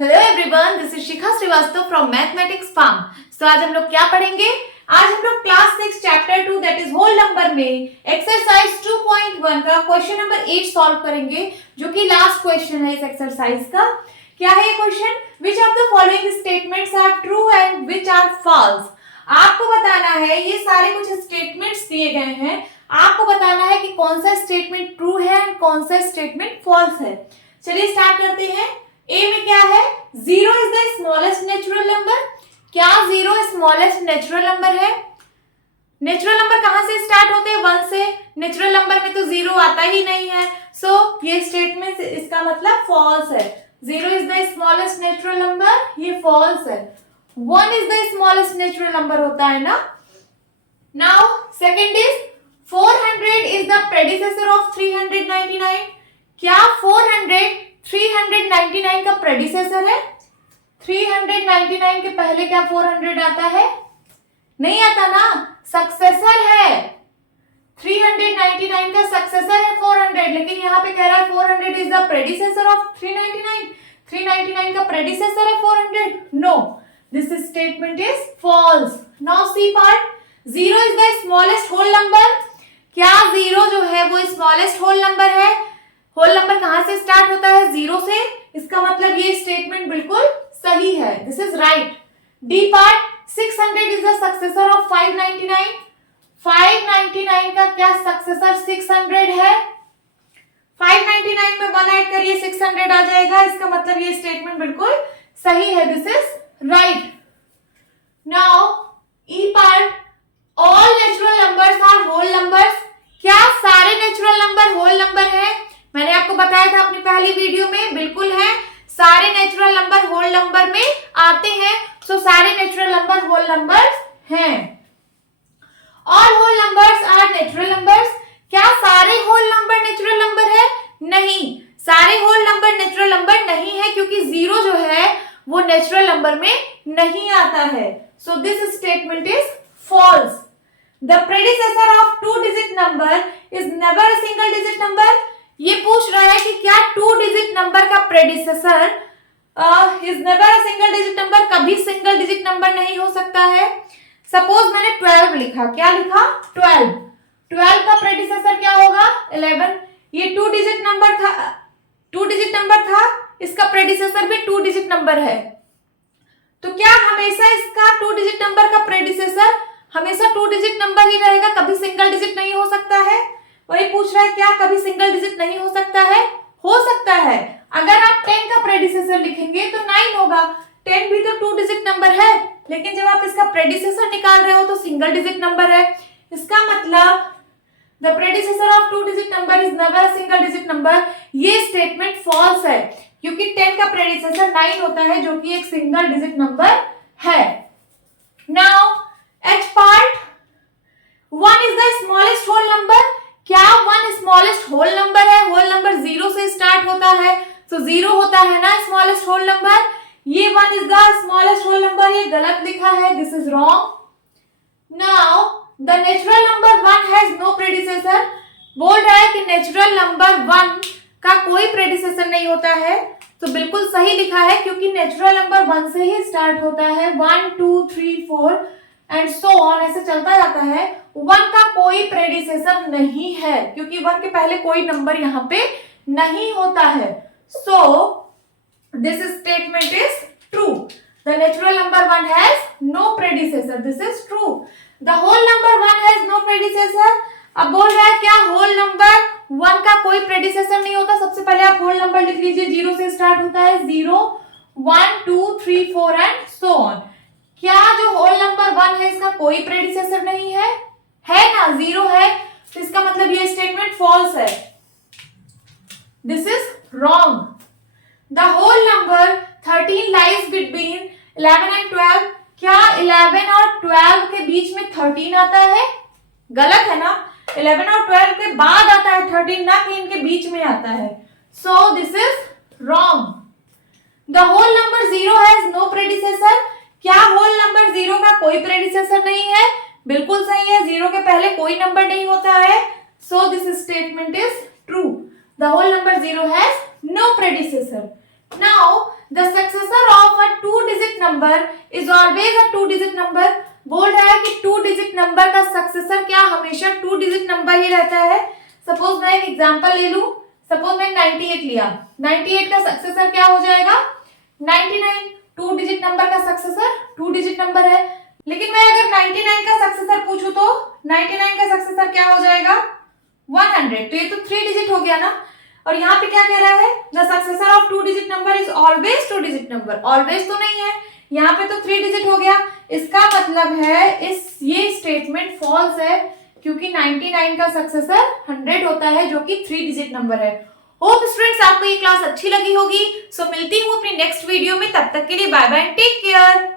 Hello everyone, this is Shikha Srivastava from mathematics farm. तो आज हम लोग क्या पढ़ेंगे? आज हम लोग class 6 chapter 2 that is whole number में एक्सरसाइज 2.1 का क्वेश्चन नंबर 8 सॉल्व करेंगे, जो कि लास्ट क्वेश्चन है इस एक्सरसाइज का। क्या है ये question? Which of the following statements are true and which are false. आपको बताना है, ये सारे कुछ स्टेटमेंट्स दिए गए हैं, आपको बताना है कि कौन सा स्टेटमेंट ट्रू है एंड कौन सा स्टेटमेंट फॉल्स है। चलिए स्टार्ट करते हैं। ए में क्या है? 0 is the smallest natural number. क्या 0 स्मॉलेस्ट नेचुरल नंबर है? नेचुरल नंबर कहां से स्टार्ट होते हैं? 1 से। नेचुरल नंबर में तो 0 आता ही नहीं है, सो ये स्टेटमेंट इसका मतलब फॉल्स है। 0 is the smallest natural number, ये फॉल्स है। 1 is the smallest natural number होता है ना। Now second is 400 is the predecessor of 399। क्या 400 399 का प्रेडिसेसर है? 399 के पहले क्या 400 आता है? नहीं आता ना, सक्सेसर है। 399 का सक्सेसर है 400, लेकिन यहाँ पे कह रहा है 400 इज द प्रेडिसेसर ऑफ 399। 399 का प्रेडिसेसर है 400। No, this statement is false. Now C part, 0 is the smallest whole number. क्या 0 जो है वो स्मॉलेस्ट होल नंबर है? होल नंबर कहां से स्टार्ट होता है? 0 से। इसका मतलब ये स्टेटमेंट बिल्कुल सही है, this is right. D part, 600 is the successor of 599। 599 का क्या सक्सेसर 600 है? 599 में 1 ऐड करिए 600 आ जाएगा, इसका मतलब ये स्टेटमेंट बिल्कुल सही है, this is right. Now E part, all natural numbers are whole numbers. क्या सारे नेचुरल नंबर होल नंबर है? मैंने आपको बताया था अपनी पहली वीडियो में, बिल्कुल है, सारे नेचुरल नंबर होल नंबर में आते हैं, सो सारे नेचुरल नंबर होल नंबर्स हैं। All whole numbers are natural numbers. क्या सारे होल नंबर नेचुरल नंबर है? नहीं, सारे होल नंबर नेचुरल नंबर नहीं है, क्योंकि 0 जो है वो नेचुरल नंबर में नहीं आता है, so this statement is false. The predecessor of 2 digit number is never a single digit number. ये पूछ रहा है कि क्या 2 डिजिट नंबर का predecessor is never a single digit number, कभी सिंगल डिजिट नंबर नहीं हो सकता है। सपोज मैंने 12 लिखा, क्या लिखा? 12। 12 का प्रेडिसेसर क्या होगा? 11। ये 2 डिजिट नंबर था, 2 डिजिट नंबर था, इसका प्रेडिसेसर भी 2 डिजिट नंबर है। तो क्या हमेशा इसका 2 डिजिट नंबर का प्रेडिसेसर हमेशा 2 डिजिट नंबर ही रहेगा, कभी सिंगल डिजिट नहीं हो सकता है? वही पूछ रहा है, क्या कभी सिंगल डिजिट नहीं हो सकता है? हो सकता है। अगर आप 10 का प्रेडिसेसर लिखेंगे तो 9 होगा। 10 भी तो 2 डिजिट नंबर है, लेकिन जब आप इसका प्रेडिसेसर निकाल रहे हो तो सिंगल डिजिट नंबर है। इसका मतलब the predecessor of 2 digit number is never a single digit number. ये स्टेटमेंट फॉल्स है, क्योंकि 10 का प्रेडिसेसर 9 होता है, जो कि एक सिंगल डिजिट नंबर है। Now H part, 1 is the smallest whole number. क्या 1 स्मॉलेस्ट होल नंबर है? होल नंबर 0 से स्टार्ट होता है, तो 0 होता है ना स्मॉलेस्ट होल नंबर। ये 1 is the smallest whole number, ये गलत लिखा है, this is wrong. Now the natural number 1 has no predecessor. बोल रहा है कि नेचुरल नंबर 1 का कोई प्रेडिसेसर नहीं होता है, तो बिल्कुल सही लिखा है, क्योंकि नेचुरल नंबर 1 से ही स्टार्ट होता है। 1 2 3 4 एंड सो ऑन, ऐसे चलता जाता है। 1 का कोई प्रेडिसेसर नहीं है, क्योंकि 1 के पहले कोई नंबर यहाँ पे नहीं होता है, so this statement is true. The natural number 1 has no predecessor, this is true. The whole number 1 has no predecessor. अब बोल रहा है क्या होल नंबर 1 का कोई प्रेडिसेसर नहीं होता? सबसे पहले आप होल नंबर लिख लीजिए, 0 से स्टार्ट होता है, 0 1 2 3 4 एंड सो ऑन। क्या जो होल नंबर 1 है इसका कोई प्रेडिसेसर नहीं है? है ना, 0 है, तो इसका मतलब ये स्टेटमेंट फॉल्स है, this is wrong. The whole number 13 lies between 11 and 12। क्या 11 और 12 के बीच में 13 आता है? गलत है ना, 11 और 12 के बाद आता है 13, ना कि इनके बीच में आता है, so this is wrong. The whole number 0 has no predecessor. क्या होल नंबर 0 का कोई प्रेडिसेसर नहीं है? बिल्कुल सही है, 0 के पहले कोई नंबर नहीं होता है, so this statement is true. The whole number 0 has no predecessor. Now the successor number is always a 2 digit number. बोल रहा है कि 2 डिजिट नंबर का सक्सेसर क्या हमेशा 2 डिजिट नंबर ही रहता है। सपोज मैं एक एग्जांपल ले लूं, सपोज मैं 98 लिया, 98 का सक्सेसर क्या हो जाएगा 99। 2 डिजिट नंबर का सक्सेसर 2 डिजिट नंबर है। लेकिन मैं अगर 99 का सक्सेसर पूछूं तो 99 का सक्सेसर क्या हो जाएगा 100। तो ये तो 3 डिजिट हो गया ना। और यहाँ पे क्या कह रहा है the successor of 2 digit number is always 2 digit number. Always तो नहीं है, यहाँ पे तो 3 डिजिट हो गया। इसका मतलब है ये स्टेटमेंट फॉल्स है, क्योंकि 99 का सक्सेसर 100 होता है जो कि 3 डिजिट नंबर है। होप स्टूडेंट्स आपको ये क्लास अच्छी लगी होगी। सो मिलती हूँ अपनी नेक्स्ट वीडियो में, तब तक के लिए बाय बाय, टेक केयर।